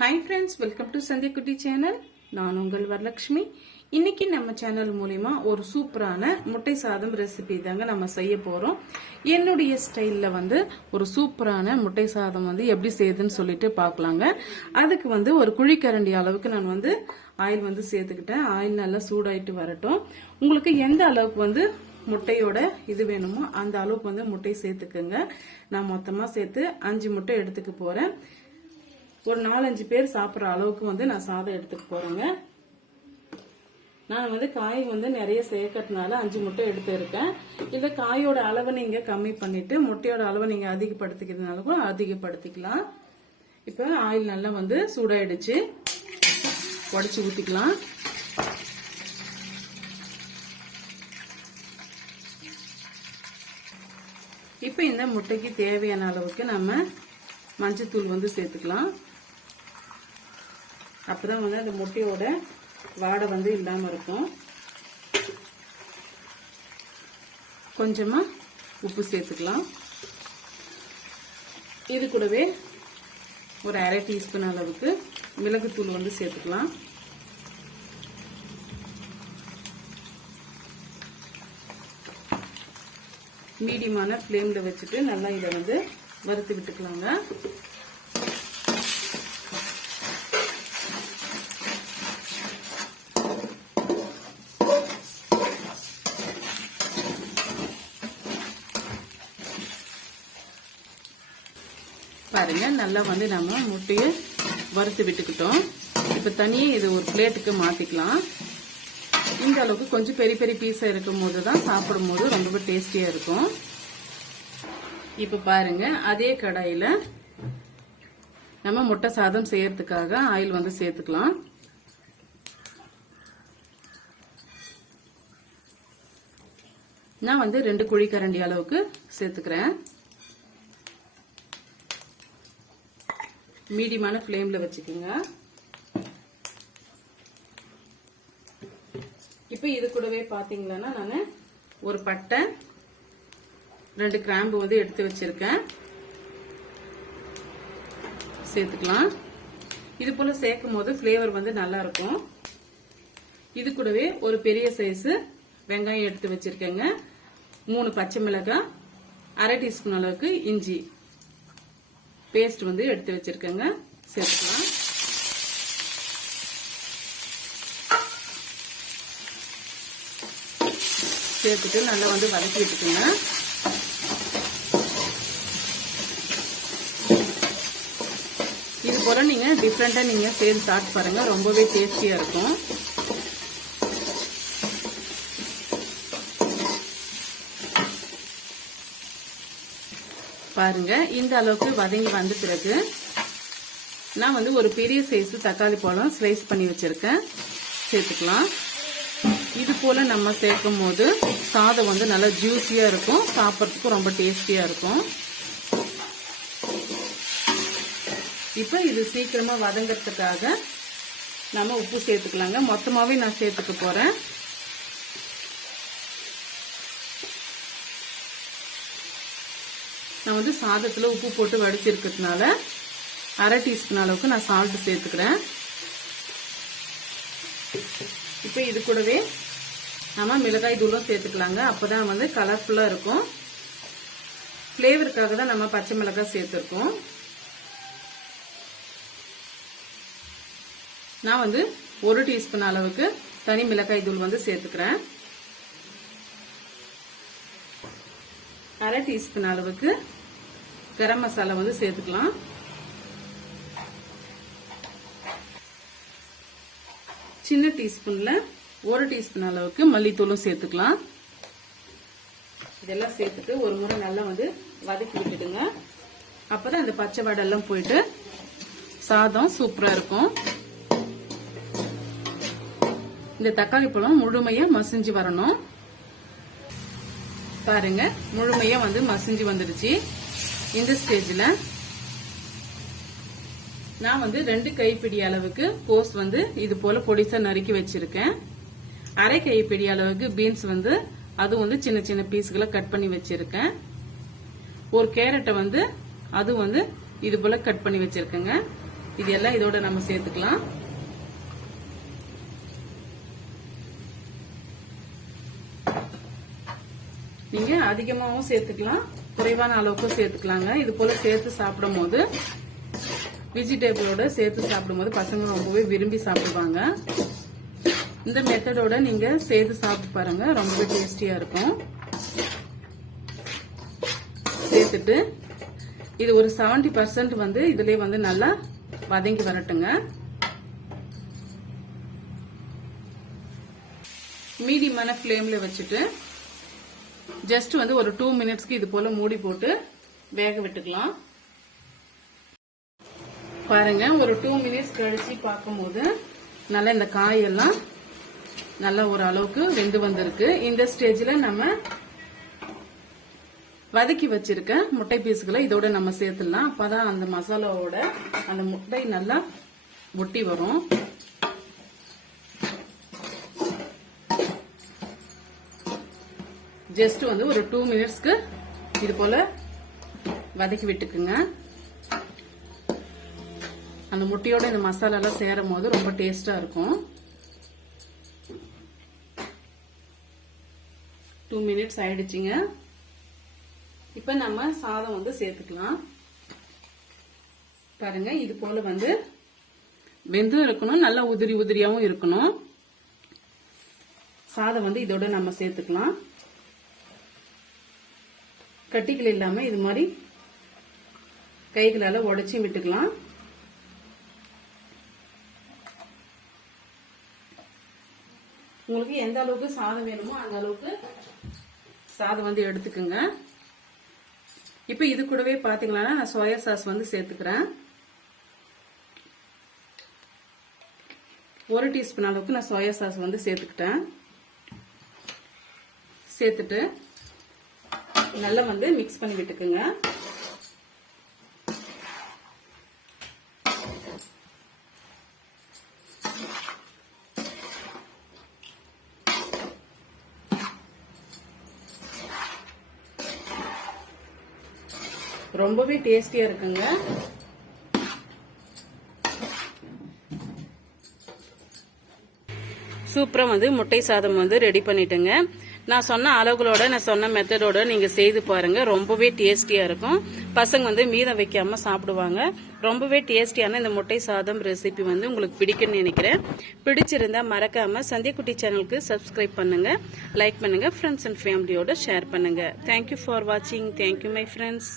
Hi friends welcome to Sandhya குட்டி channel நான் உங்கள் வரலட்சுமி. இன்னைக்கு நம்ம சேனல் மூலிமா ஒரு சூப்பரான முட்டை சாதம் ரெசிபி தாங்க நம்ம செய்ய போகிறோம் என்னுடைய ஸ்டைலில் வந்து ஒரு சூப்பரான முட்டை சாதம் வந்து எப்படி செய்யுதுன்னு சொல்லிட்டு பார்க்கலாங்க. அதுக்கு வந்து ஒரு குழிக்கரண்டி அளவுக்கு நான் வந்து ஆயில் வந்து சேர்த்துக்கிட்டேன். ஆயில் நல்லா சூடாயிட்டு வரட்டும். உங்களுக்கு எந்த அளவுக்கு வந்து முட்டையோட இது வேணுமோ அந்த அளவுக்கு வந்து முட்டை சேர்த்துக்குங்க. நான் மொத்தமாக சேர்த்து அஞ்சு முட்டை எடுத்துக்க போகிறேன் ஒரு நாலஞ்சு பேர் சாப்பிட்ற அளவுக்கு வந்து நான் சாதம் எடுத்துக்க போறேங்க. நான் வந்து காய் வந்து நிறைய சேர்க்கறதுனால அஞ்சு முட்டை எடுத்து இருக்கேன். இந்த காயோட அளவை நீங்க கம்மி பண்ணிட்டு முட்டையோட அளவை நீங்க அதிகப்படுத்திக்கிறதுனால கூட அதிகப்படுத்திக்கலாம். இப்போ ஆயில் நல்லா வந்து சூடாயிடுச்சு. உடச்சி ஊற்றிக்கலாம் இப்போ இந்த முட்டைக்கு தேவையான அளவுக்கு நம்ம மஞ்சத்தூள் வந்து சேர்த்துக்கலாம். அப்பதான் வந்து அந்த முட்டையோட வாடை வந்து இல்லாமல் இருக்கும். கொஞ்சமாக உப்பு சேர்த்துக்கலாம். இது கூடவே ஒரு அரை டீஸ்பூன் அளவுக்கு மிளகுத்தூள் வந்து சேர்த்துக்கலாம். மீடியமான ஃப்ளேமில் வச்சுட்டு நல்லா இதை வந்து வறுத்து விட்டுக்கலாங்க. பாருங்க. நல்லா வந்து நம்ம முட்டையை வறுத்து விட்டுக்கிட்டோம். இப்போ தனியே இது ஒரு பிளேட்டுக்கு மாற்றிக்கலாம் இந்த அளவுக்கு கொஞ்சம் பெரிய பெரிய பீஸாக இருக்கும் போது தான் சாப்பிடும் போது ரொம்ப டேஸ்டியாக இருக்கும். இப்போ பாருங்க. அதே கடாயில் நம்ம முட்டை சாதம் செய்யறதுக்காக ஆயில் வந்து சேர்த்துக்கலாம். நான் வந்து ரெண்டு குழிக்கரண்டி அளவுக்கு சேர்த்துக்கிறேன். மீடியமான ஃப்ளேமில் வச்சுக்கோங்க. இப்போ இது கூடவே பார்த்தீங்களன்னா நான் ஒரு பட்டை ரெண்டு கிராம்பு வந்து எடுத்து வச்சிருக்கேன். சேர்த்துக்கலாம். இது போல சேர்க்கும் போது ஃப்ளேவர் வந்து நல்லா இருக்கும். இது கூடவே ஒரு பெரிய சைஸ் வெங்காயம் எடுத்து வச்சிருக்கேங்க. மூணு பச்சை மிளகாய் அரை டீஸ்பூன் அளவுக்கு இஞ்சி. பேஸ்ட் வந்து எடுத்து வச்சிருக்கேங்க. சேர்த்துக்கலாம். சேர்த்துட்டு நல்லா வந்து வதக்கி விட்டுக்குங்க இது போல நீங்க டிஃப்ரெண்டா நீங்க சேர்ந்து சாப்பிட்டு பாருங்க. ரொம்பவே டேஸ்டியா இருக்கும். பாருங்க. இந்த அளவுக்கு வதங்கி வந்த பிறகு நான் வந்து ஒரு பெரிய சைஸ் தக்காளி பழம் ஸ்லைஸ் பண்ணி வச்சிருக்கேன். சேர்த்துக்கலாம். இது போல நம்ம சேர்க்கும் போது சாதம் வந்து நல்லா ஜூஸியா இருக்கும். சாப்பிட்றதுக்கும் ரொம்ப டேஸ்டியா இருக்கும். இப்போ இது சீக்கிரமா வதங்கிறதுக்காக நம்ம உப்பு சேர்த்துக்கலாங்க. மொத்தமாவே நான் சேர்த்துக்க போறேன். நான் வந்து சாதத்தில் உப்பு போட்டு வடிச்சிருக்கிறதுனால அரை டீஸ்பூன் அளவுக்கு நான் சால்ட் சேர்த்துக்கிறேன். இப்போ இது கூடவே நம்ம மிளகாய் தூளும் சேர்த்துக்கலாங்க. அப்போதான் வந்து கலர்ஃபுல்லாக இருக்கும். ஃப்ளேவருக்காக தான் நம்ம பச்சை மிளகாய் சேர்த்துருக்கோம். நான் வந்து ஒரு டீஸ்பூன் அளவுக்கு தனி மிளகாய் தூள் வந்து சேர்த்துக்கிறேன். அரை டீஸ்பூன் அளவுக்கு கரம் மசாலா வந்து சேர்த்துக்கலாம். சின்ன டீஸ்பூன்ல ஒரு டீஸ்பூன் அளவுக்கு மல்லித்தூளும் சேர்த்துக்கலாம். இதெல்லாம் சேர்த்துட்டு ஒரு முறை நல்லா வந்து வதக்கி விட்டுடுங்க. அப்பதான் அந்த பச்சை வடெல்லாம் போயிட்டு சாதம் சூப்பரா இருக்கும். இந்த தக்காளி பழம் முழுமையா மசிஞ்சு வரணும். பாருங்க முழுமையா வந்து மசிஞ்சு வந்துடுச்சு. இந்த ஸ்டேஜில் நான் வந்து ரெண்டு கைப்பிடி அளவுக்கு கோஸ் வந்து இது போல பொடிசா நறுக்கி வச்சிருக்கேன். அரை கைப்பிடி அளவுக்கு பீன்ஸ் வந்து அது வந்து சின்ன சின்ன பீஸ்களை கட் பண்ணி வச்சிருக்கேன். ஒரு கேரட்டை வந்து அது வந்து இது போல கட் பண்ணி வச்சிருக்கேங்க. இது எல்லாம் இதோட நம்ம சேர்த்துக்கலாம். நீங்க அதிகமாகவும் சேர்த்துக்கலாம். குறைவான அளவுக்கு சேர்த்துக்கலாங்க. இது போல சேர்த்து சாப்பிடும் போது வெஜிடேபிளோட சேர்த்து சாப்பிடும்போது பசங்க ரொம்பவே விரும்பி சாப்பிடுவாங்க. இந்த மெத்தடோட நீங்க சேர்த்து சாப்பிட்டு பாருங்க. ரொம்பவே டேஸ்டியா இருக்கும். சேர்த்துட்டு இது ஒரு 70% பர்சன்ட் வந்து இதுல வந்து நல்லா வதங்கி வரட்டுங்க. மீடியமான ஃப்ளேம்ல வச்சுட்டு ஜஸ்ட் வந்து ஒரு டூ மினிட்ஸ்க்கு இது போல மூடி போட்டு வேக விட்டுக்கலாம். பாருங்க ஒரு டூ மினிட்ஸ் கழிச்சு பார்க்கும்போது நல்லா இந்த காயெல்லாம் நல்லா ஒரு அளவுக்கு வெந்து வந்திருக்கு. இந்த ஸ்டேஜ்ல நம்ம வதக்கி வச்சிருக்க முட்டை பீஸுகளை இதோட நம்ம சேர்த்துடலாம். அப்பதான் அந்த மசாலாவோட அந்த முட்டை நல்லா ஒட்டி வரும். ஜஸ்ட் வந்து ஒரு டூ மினிட்ஸ்க்கு இது போல வதக்கி விட்டுக்குங்க. அந்த முட்டையோட இந்த மசாலாலாம் சேரும் போது ரொம்ப டேஸ்டா இருக்கும். டூ மினிட்ஸ் ஆயிடுச்சுங்க. இப்ப நம்ம சாதம் வந்து சேர்த்துக்கலாம். பாருங்க இது போல வந்து வெந்தும் இருக்கணும் நல்லா உதிரி உதிரியாவும் இருக்கணும். சாதம் வந்து இதோட நம்ம சேர்த்துக்கலாம். கட்டிகள் இல்லாமல் இது மாதிரி கைகளால் உடச்சி விட்டுக்கலாம். உங்களுக்கு எந்த அளவுக்கு சாதம் வேணுமோ அந்த அளவுக்கு சாதம் வந்து எடுத்துக்கோங்க. இப்போ இது கூடவே பாத்தீங்கன்னா நான் சோயா சாஸ் வந்து சேர்த்துக்கிறேன். ஒரு டீஸ்பூன் அளவுக்கு நான் சோயா சாஸ் வந்து சேர்த்துக்கிட்டேன். சேர்த்துட்டு நல்லா வந்து மிக்ஸ் பண்ணி விட்டுக்குங்க. ரொம்பவே டேஸ்டியா இருக்குங்க. சூப்பராக வந்து முட்டை சாதம் வந்து ரெடி பண்ணிட்டேங்க. நான் சொன்ன அளவுகளோட நான் சொன்ன மெத்தடோட நீங்கள் செய்து பாருங்க. ரொம்பவே டேஸ்டியாக இருக்கும். பசங்க வந்து மீதம் வைக்காம சாப்பிடுவாங்க. ரொம்பவே டேஸ்டியான இந்த முட்டை சாதம் ரெசிபி வந்து உங்களுக்கு பிடிக்கும்னு நினைக்கிறேன். பிடிச்சிருந்தா மறக்காம சந்தியக்குட்டி சேனலுக்கு சப்ஸ்கிரைப் பண்ணுங்க. லைக் பண்ணுங்க. ஃப்ரெண்ட்ஸ் அண்ட் ஃபேமிலியோட ஷேர் பண்ணுங்க. தேங்க்யூ ஃபார் வாட்சிங் தேங்க்யூ மை ஃப்ரெண்ட்ஸ்